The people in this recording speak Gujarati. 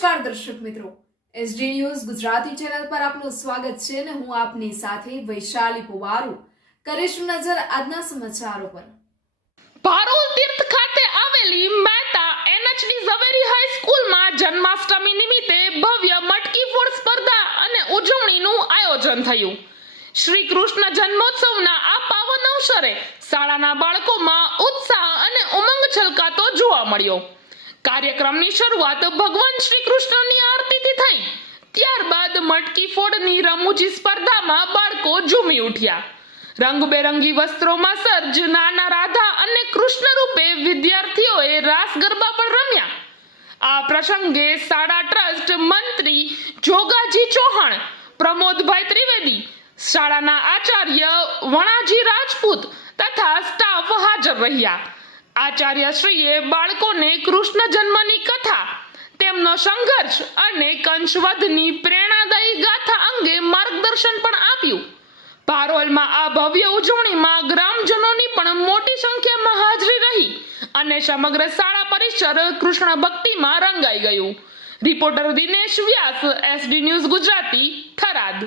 નમસ્કાર દર્શક મિત્રો. એસડી ન્યૂઝ ગુજરાતી ચેનલ પર આપનું સ્વાગત છે અને હું આપની સાથે વૈશાલી પુવારુ. કરીશું નજર આજના સમાચારો પર. ભારોલ તીર્થ ખાતે આવેલી મહેતા એનએચડી ઝવેરી હાઈસ્કૂલમાં જન્માષ્ટમી નિમિત્તે ભવ્ય મટકી ફોડ સ્પર્ધા અને ઉજવણીનું આયોજન થયું. શ્રી કૃષ્ણ જન્મોત્સવના આ પાવન અવસરે શાળાના બાળકોમાં ઉત્સાહ અને ઉમંગ છલકાતો જોવા મળ્યો. કાર્યક્રમની શરૂઆત ભગવાન શ્રી કૃષ્ણની આરતીથી થઈ. ત્યારબાદ મટકી ફોડની રમૂજી સ્પર્ધામાં બાળકો ઝૂમી ઉઠ્યા. રંગબેરંગી વસ્ત્રોમાં સર્જ, નાના રાધા અને કૃષ્ણ રૂપે વિદ્યાર્થીઓએ રાસ ગરબા પણ રમ્યા. આ પ્રસંગે શાળા ટ્રસ્ટ મંત્રી જોગાજી ચૌહાણ, પ્રમોદભાઈ ત્રિવેદી, શાળાના આચાર્ય વણાજી રાજપૂત તથા સ્ટાફ હાજર રહ્યા. આચાર્યશ્રીએ બાળકોને કૃષ્ણ જન્મની કથા, તેમનો સંઘર્ષ અને કંશવધની પ્રેરણાદાયી ગાથા અંગે માર્ગદર્શન પણ આપ્યું. પારોલમાં આ ભવ્ય ઉજવણીમાં ગ્રામજનોની પણ મોટી સંખ્યામાં હાજરી રહી અને સમગ્ર શાળા પરિસર કૃષ્ણ ભક્તિમાં રંગાઈ ગયું. Reporter Dinesh Vyas, SD news Gujarati, Tharad.